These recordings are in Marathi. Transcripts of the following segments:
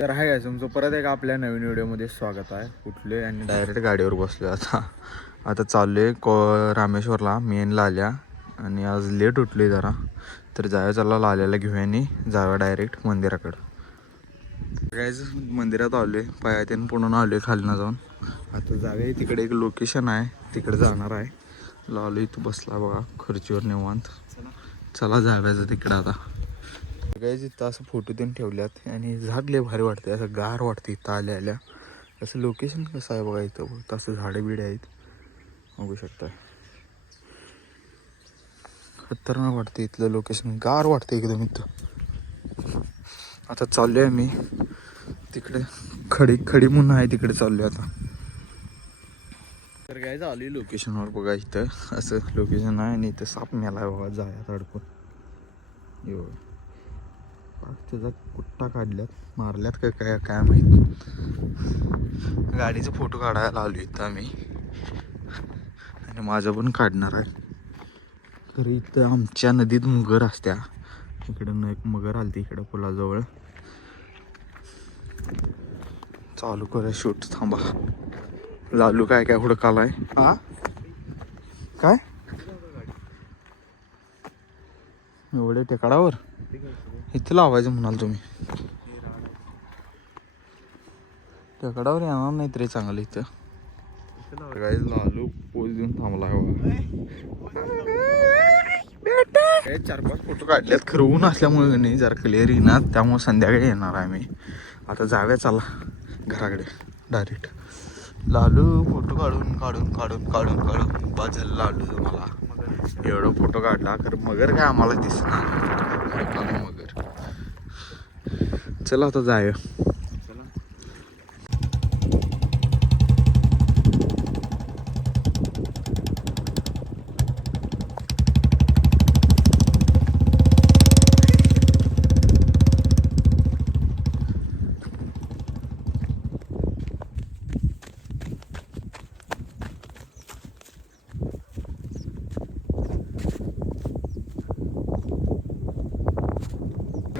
तर आहे काय तुमचं परत एक आपल्या नवीन व्हिडिओमध्ये स्वागत आहे. कुठले आणि डायरेक्ट गाडीवर बसलो आता चाललो आहे रामेश्वरला. मेन लाल्या आणि आज लेट उठलो आहे जरा, तर जाऊया चला लाल्याला घेऊया आणि जाऊया डायरेक्ट मंदिराकडं. कायच मंदिरात आलो आहे, पायातीन पुन्हा आलो आहे खालनं जाऊन. आता जाऊया तिकडे एक लोकेशन आहे, तिकडे जाणार आहे. लालू इथं बसला बघा खुर्चीवर निवांत. चला जाऊया तिकडं आता. सगळ्याच इथं असं फोटो देऊन ठेवल्यात आणि झाड लय भारी वाटते, असं गार वाटते इथं आल्या. असं लोकेशन कसं आहे बघा इथं, बघ असं झाडे बिडे आहेत बघू शकता. खतरनाक वाटते इथलं लोकेशन, गार वाटते एकदम इथं. आता चाललोय मी तिकडे, खडी म्हणून आहे तिकडे चाललोय आता. तर काय झालं लोकेशनवर बघा, इथं असं लोकेशन आहे आणि इथं साप मेला आहे बघा जाया अडकून. एवढं त्याचा कुट्टा काढल्यात, मारल्यात का काय माहीत. गाडीचा फोटो काढायला आलो इथं आम्ही आणि माझं पण काढणार आहे. तर इथं आमच्या नदीत मगर असत्या, इकडं एक मगर आलती इकडं पुलाजवळ. चालू करूया शूट, थांबा. लालू काय हुडकालाय. हा काय एवढे टेकडावर इथं लावायचं म्हणाल तुम्ही? टेकडावर येणार नाही तरी चांगलं इथं. काय लालू पोज देऊन थांबलाय बघा. 4-5 फोटो काढल्यात, खरं ऊन असल्यामुळे नाही जरा क्लिअर येणार, त्यामुळे संध्याकाळी येणार आहे मी. आता जाऊया चला घराकडे डायरेक्ट. लालू फोटो काढून बाजल लालू मला एवढं फोटो काढला, खरं मगर काय आम्हाला दिसणार मगर. चला आता जाऊया.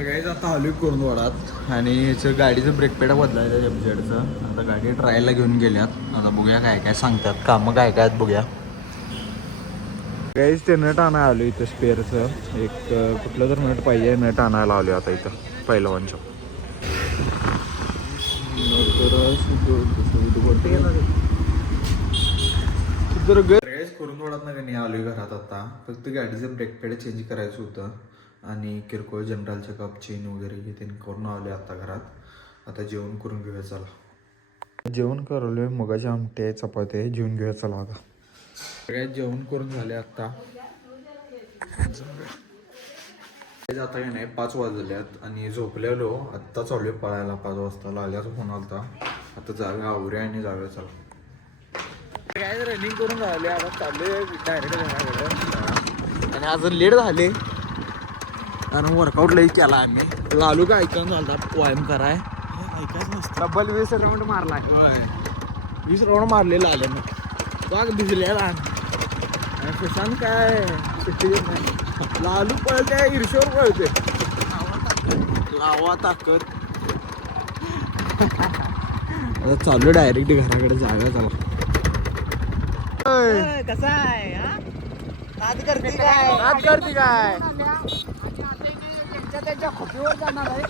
गाईज आता आलो कुरुंदवाडात आणि याचं गाडीचं ब्रेक पॅड बदलायचं एमजेडचं. आता गाडी ट्रायलला घेऊन गेल्यात, आता बघूया काय काय सांगतात, कामं काय काय आहेत बघूया. गाईज ते नट आणायला आलो इथं स्पेअरचं, एक कुठलं तर नट पाहिजे, नट आणायला आलो आता इथं पहिलवानच्या. तर गाईज कुरुंदवाडात ना नाही आलो घरात. आता फक्त गाडीचं ब्रेक पॅड चेंज करायचं होतं आणि किरकोळ जनरल चेकअप चेन वगैरे हे त्यांनी करून आले आता घरात. आता जेवण करून घेऊया चला. जेवण करलोय, मगाची आमटे चपाती जेवण घेऊया चला आता. सगळ्यात जेवण करून झाले आता. आता काय नाही 5 वाजल्यात आणि झोपलेलो, आत्ता चालू आहे पळायला. 5 वाजता लाल्याचा फोन आलता. आता जाऊया आवरूया आणि जाऊया चला. काय रनिंग करून झाले, आता चालू आहे डायरेक्ट घराकडे आणि अजून लेट झाले आणि वर्कआउट लई केला आम्ही. लालू काय ऐकून झाला व्यायाम कराय, ऐकायच नसतं. Double 20 round मारलाय. 20 राऊंड मारलेला आल्यानं वाघ भिजलेला. प्रशांत काय सुट्टी देत नाही. लालू पळते, ईर्ष्यावर पळते. लावा ताकद. आता चालू डायरेक्ट घराकडे जाऊया चला. कसा आहे नाद करते काय त्यांच्या खोटीवर जाणार आहे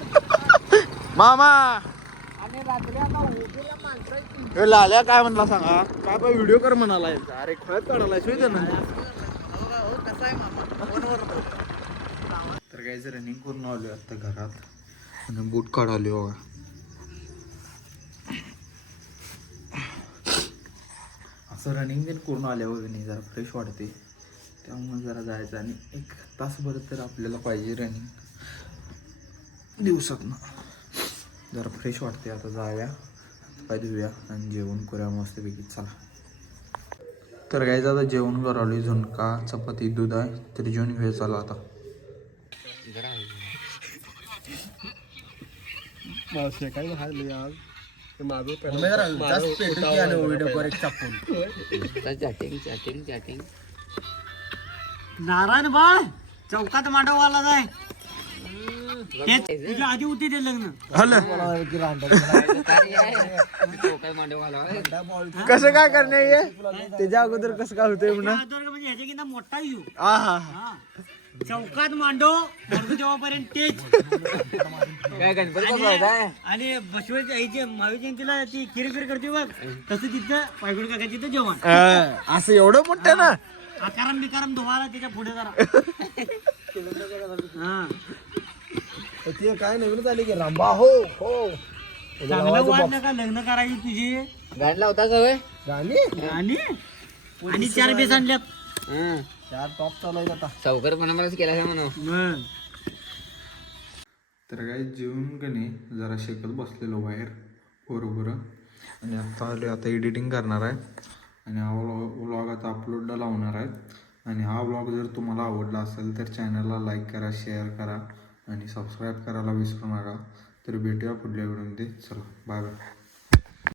मामा. आणि रात्री आता उभीला माणसं लाल्या काय म्हणला सांगा, काय बा व्हिडिओ कर म्हणालाय. अरे खळत काढालाय सोय त्यांना. कसा आहे मामा फोनवर. तर काय रनिंग करून आलो आता घरात आणि बूट काढाले बघा. असं रनिंग पण करून आल्यावर नाही जरा फ्रेश वाटते, त्यामुळे जरा जायचं. आणि 1 तासभर तर आपल्याला पाहिजे रनिंग दिवसातनं, जरा फ्रेश वाटते. आता जाऊया, पाय धुया आणि जेवण करूया मस्तपैकी चला. तर काय आता जेवण करावली, झुणका चपाती दूध आहे, तर जेवण घेऊया चला आता. काय झालं आज नारायण बाय चौकात मांडवाला जाय. तुझ्या आधी होते ते लग्न. हॅलो कसं काय करणे त्याच्या अगोदर कसं काय होतंय म्हणा म्हणजे ह्याच्या किंवा मोठा येऊ हा हा हा. चौकात मांडो मरतो तेव्हापर्यंत तेच आणि बसवेच्या ह्याचे महावीर जयंतीला ती खीर करते बघ तसं तिथं पायगुड काकाच्या तिथं जेवण असं एवढं मोठं ना आकाराम बिकाराम धुवाला त्याच्या पुढे जरा हा ते काय नवीनच आले की रांबा हो हो चांगलं वाट का लग्न करायची तुझी गाडी लावता सवय गाणी आणि 4 बेस आणल्यात चार टॉप चालू आहेत आता सावकार मनामनाच केला म्हणा मग तर काही जेवून का नाही जरा शेकत बसलेलो बाहेर बरोबर आणि आता आलो आता एडिटिंग करणार आहे आणि हा व्लॉग आता अपलोडला लावणार आहे आणि हा व्लॉग जर तुम्हाला आवडला असेल तर चॅनलला लाईक करा शेअर करा आणि सबस्क्राईब करायला विसरू नका तर भेटूया पुढल्या व्हिडिओमध्ये चला बाय बाय